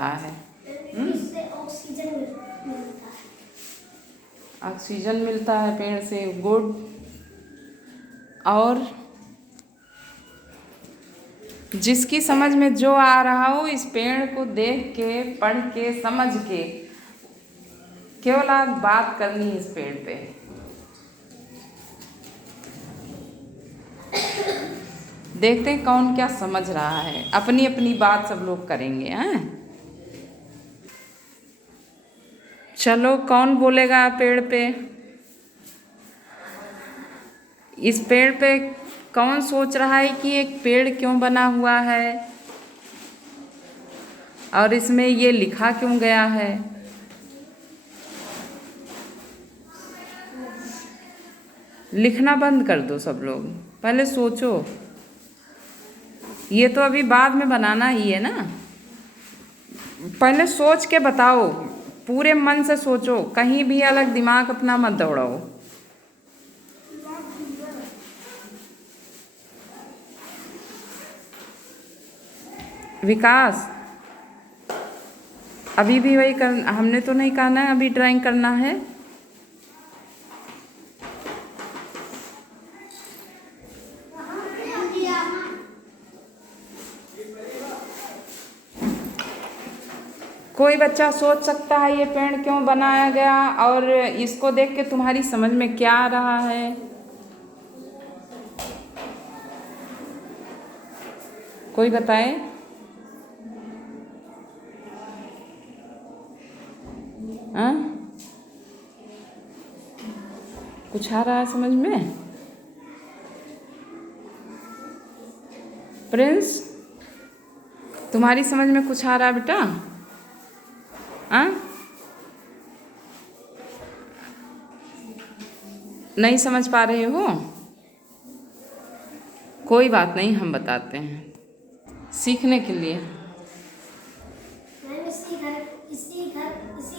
रहा है? इससे ऑक्सीजन मिलता है। ऑक्सीजन मिलता है पेड़ से, गुड। और जिसकी समझ में जो आ रहा हो, इस पेड़ को देख के, पढ़ के, समझ के केवल आज बात करनी है इस पेड़ पे। देखते हैं कौन क्या समझ रहा है। अपनी अपनी बात सब लोग करेंगे। हैं, चलो कौन बोलेगा पेड़ पे? इस पेड़ पे कौन सोच रहा है कि एक पेड़ क्यों बना हुआ है और इसमें ये लिखा क्यों गया है? लिखना बंद कर दो सब लोग, पहले सोचो। ये तो अभी बाद में बनाना ही है ना, पहले सोच के बताओ, पूरे मन से सोचो, कहीं भी अलग दिमाग अपना मत दौड़ाओ। विकास, अभी भी वही कर, हमने तो नहीं कहना है अभी ड्राइंग करना है। कोई बच्चा सोच सकता है ये पेड़ क्यों बनाया गया और इसको देख के तुम्हारी समझ में क्या आ रहा है? कोई बताए? हाँ, कुछ आ रहा है समझ में? प्रिंस, तुम्हारी समझ में कुछ आ रहा है बेटा? हाँ, नहीं समझ पा रहे हो? कोई बात नहीं, हम बताते हैं सीखने के लिए। इसी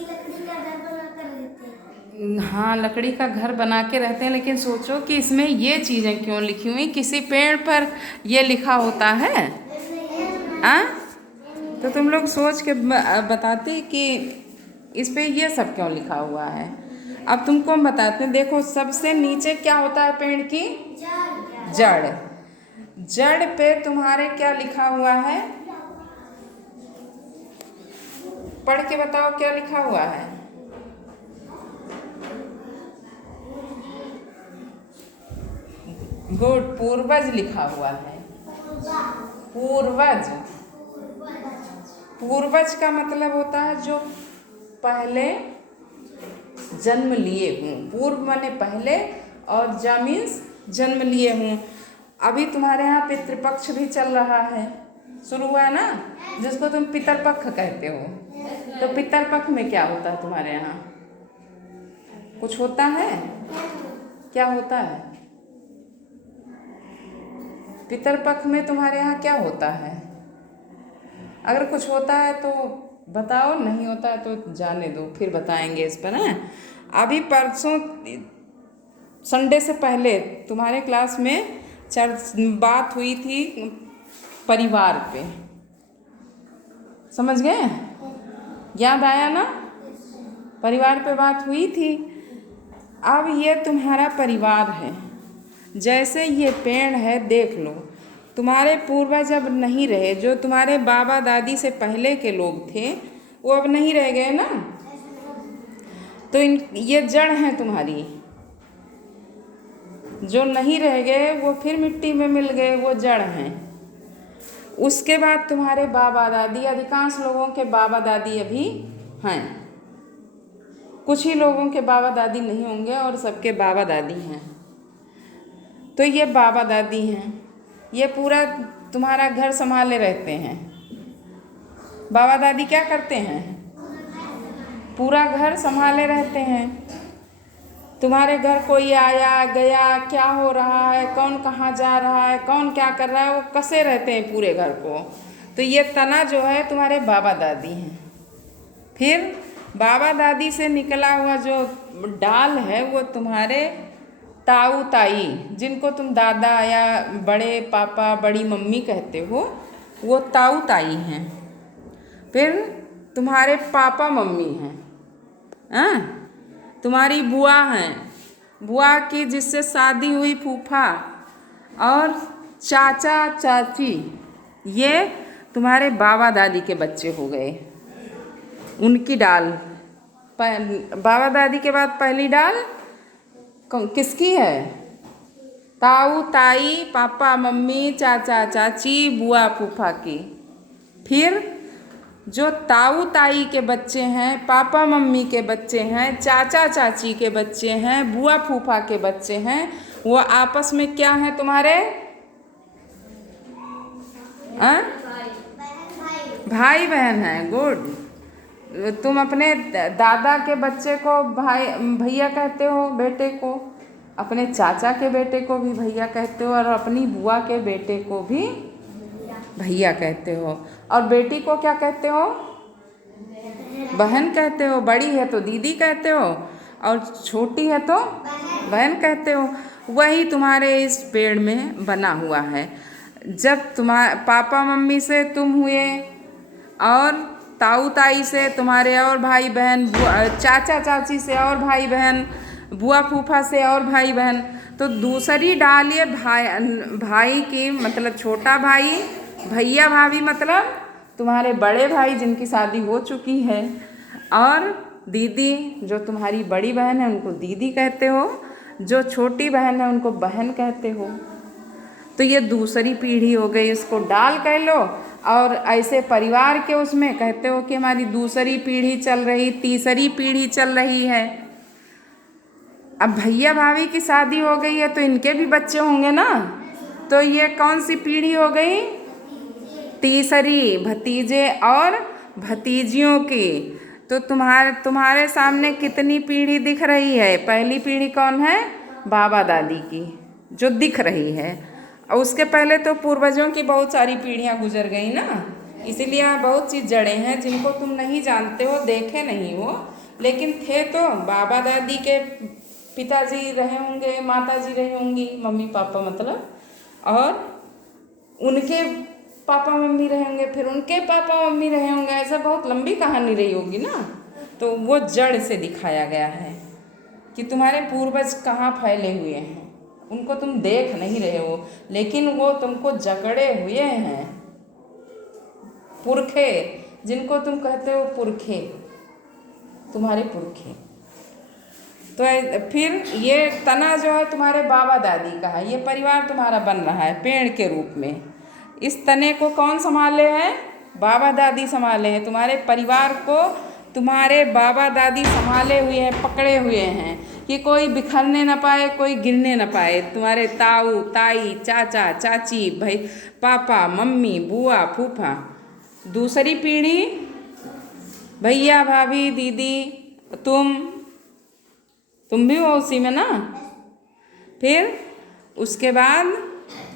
लकड़ी का घर बना कर रहते हैं। हाँ, लकड़ी का घर बना के रहते हैं, लेकिन सोचो कि इसमें ये चीज़ें क्यों लिखी हुई? किसी पेड़ पर ये लिखा होता है? हाँ, तो तुम लोग सोच के बताते कि इस पे ये सब क्यों लिखा हुआ है। अब तुमको हम बताते हैं। देखो, सबसे नीचे क्या होता है पेड़ की? जड़। जड़ पे तुम्हारे क्या लिखा हुआ है? पढ़ के बताओ क्या लिखा हुआ है? गुड, पूर्वज लिखा हुआ है। पूर्वज। पूर्वज का मतलब होता है जो पहले जन्म लिए हूँ। पूर्व माने पहले और जा मीन्स जन्म लिए हूँ। अभी तुम्हारे यहाँ पितृपक्ष भी चल रहा है, शुरू हुआ है ना, जिसको तुम पितरपक्ष कहते हो। तो पितरपक्ष में क्या होता है तुम्हारे यहाँ? कुछ होता है? क्या होता है पितरपक्ष में तुम्हारे यहाँ? क्या होता है? अगर कुछ होता है तो बताओ, नहीं होता है तो जाने दो, फिर बताएंगे इस पर। हैं, अभी परसों संडे से पहले तुम्हारे क्लास में बात हुई थी परिवार पे, समझ गए? याद आया ना? परिवार पे बात हुई थी। अब ये तुम्हारा परिवार है, जैसे ये पेड़ है, देख लो, तुम्हारे पूर्वज अब नहीं रहे, जो तुम्हारे बाबा दादी से पहले के लोग थे वो अब नहीं रह गए ना। तो ये जड़ हैं तुम्हारी, जो नहीं रह गए वो फिर मिट्टी में मिल गए, वो जड़ हैं। उसके बाद तुम्हारे बाबा दादी, अधिकांश लोगों के बाबा दादी अभी हैं, कुछ ही लोगों के बाबा दादी नहीं होंगे और सबके बाबा दादी हैं। तो ये बाबा दादी हैं, ये पूरा तुम्हारा घर संभाले रहते हैं। बाबा दादी क्या करते हैं? पूरा घर संभाले रहते हैं। तुम्हारे घर कोई आया गया, क्या हो रहा है, कौन कहाँ जा रहा है, कौन क्या कर रहा है, वो कसे रहते हैं पूरे घर को। तो ये तना जो है तुम्हारे बाबा दादी हैं। फिर बाबा दादी से निकला हुआ जो डाल है वो तुम्हारे ताऊ ताई, जिनको तुम दादा या बड़े पापा बड़ी मम्मी कहते हो, वो ताऊ ताई हैं। फिर तुम्हारे पापा मम्मी हैं, हाँ? तुम्हारी बुआ हैं, बुआ की जिससे शादी हुई फूफा, और चाचा चाची, ये तुम्हारे बाबा दादी के बच्चे हो गए। उनकी डाल, बाबा दादी के बाद पहली डाल किसकी है? ताऊ ताई, पापा मम्मी, चाचा चाची, बुआ फूफा की। फिर जो ताऊ ताई के बच्चे हैं, पापा मम्मी के बच्चे हैं, चाचा चाची के बच्चे हैं, बुआ फूफा के बच्चे हैं, वो आपस में क्या हैं तुम्हारे? भाई बहन हैं। गुड। तुम अपने दादा के बच्चे को भाई भैया कहते हो, बेटे को, अपने चाचा के बेटे को भी भैया कहते हो, और अपनी बुआ के बेटे को भी भैया कहते हो, और बेटी को क्या कहते हो? बहन कहते हो। बड़ी है तो दीदी कहते हो, और छोटी है तो बहन कहते हो। वही तुम्हारे इस पेड़ में बना हुआ है। जब तुम्हारे पापा मम्मी से तुम हुए, और ताऊ ताई से तुम्हारे और भाई बहन, चाचा चाची से और भाई बहन, बुआ फूफा से और भाई बहन, तो दूसरी डाल ये भाई की, मतलब छोटा भाई, भैया भाभी मतलब तुम्हारे बड़े भाई जिनकी शादी हो चुकी है, और दीदी जो तुम्हारी बड़ी बहन है उनको दीदी कहते हो, जो छोटी बहन है उनको बहन कहते हो। तो ये दूसरी पीढ़ी हो गई, इसको डाल कह लो। और ऐसे परिवार के उसमें कहते हो कि हमारी दूसरी पीढ़ी चल रही, तीसरी पीढ़ी चल रही है। अब भैया भाभी की शादी हो गई है तो इनके भी बच्चे होंगे ना, तो ये कौन सी पीढ़ी हो गई? तीसरी, भतीजे और भतीजियों की। तो तुम्हारे सामने कितनी पीढ़ी दिख रही है? पहली पीढ़ी कौन है? बाबा दादी की, जो दिख रही है। और उसके पहले तो पूर्वजों की बहुत सारी पीढ़ियां गुजर गई ना, इसीलिए यहाँ बहुत सी जड़ें हैं जिनको तुम नहीं जानते हो, देखे नहीं हो, लेकिन थे तो बाबा दादी के पिताजी रहे होंगे, माता जी रही होंगी, मम्मी पापा मतलब, और उनके पापा मम्मी रहे होंगे, फिर उनके पापा मम्मी रहे होंगे। ऐसा बहुत लंबी कहानी रही होगी ना। तो वो जड़ से दिखाया गया है कि तुम्हारे पूर्वज कहाँ फैले हुए हैं, उनको तुम देख नहीं रहे हो, लेकिन वो तुमको जकड़े हुए हैं। पुरखे, जिनको तुम कहते हो पुरखे, तुम्हारे पुरखे। तो फिर ये तना जो है तुम्हारे बाबा दादी का है, ये परिवार तुम्हारा बन रहा है पेड़ के रूप में। इस तने को कौन संभाले हैं? बाबा दादी संभाले हैं। तुम्हारे परिवार को तुम्हारे बाबा दादी संभाले हुए हैं, पकड़े हुए हैं, कि कोई बिखरने न पाए, कोई गिरने न पाए। तुम्हारे ताऊ ताई, चाचा चाची, भाई पापा मम्मी, बुआ फूफा। दूसरी पीढ़ी भैया भाभी दीदी, तुम भी हो उसी में ना। फिर उसके बाद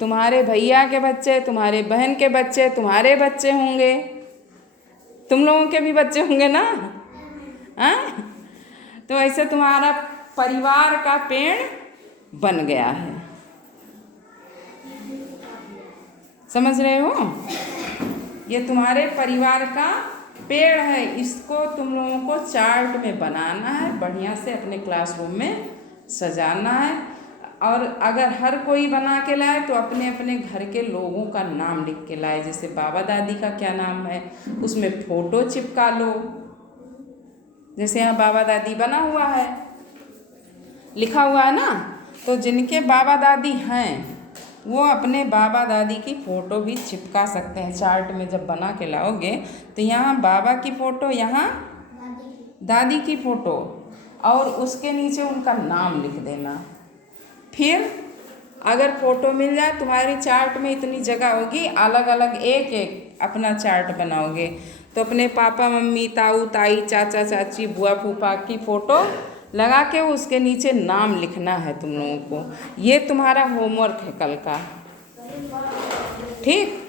तुम्हारे भैया के बच्चे, तुम्हारे बहन के बच्चे, तुम्हारे बच्चे होंगे, तुम लोगों के भी बच्चे होंगे ना। हाँ, तो ऐसे तुम्हारा परिवार का पेड़ बन गया है। समझ रहे हो? ये तुम्हारे परिवार का पेड़ है। इसको तुम लोगों को चार्ट में बनाना है, बढ़िया से अपने क्लासरूम में सजाना है। और अगर हर कोई बना के लाए तो अपने अपने घर के लोगों का नाम लिख के लाए। जैसे बाबा दादी का क्या नाम है, उसमें फ़ोटो चिपका लो। जैसे यहाँ बाबा दादी बना हुआ है, लिखा हुआ है ना, तो जिनके बाबा दादी हैं वो अपने बाबा दादी की फ़ोटो भी चिपका सकते हैं। चार्ट में जब बना के लाओगे तो यहाँ बाबा की फ़ोटो, यहाँ दादी की फ़ोटो, और उसके नीचे उनका नाम लिख देना। फिर अगर फ़ोटो मिल जाए, तुम्हारी चार्ट में इतनी जगह होगी, अलग अलग एक एक अपना चार्ट बनाओगे, तो अपने पापा मम्मी, ताऊ ताई, चाचा चाची, बुआ फूफा की फ़ोटो लगा के उसके नीचे नाम लिखना है तुम लोगों को। ये तुम्हारा होमवर्क है कल का। ठीक।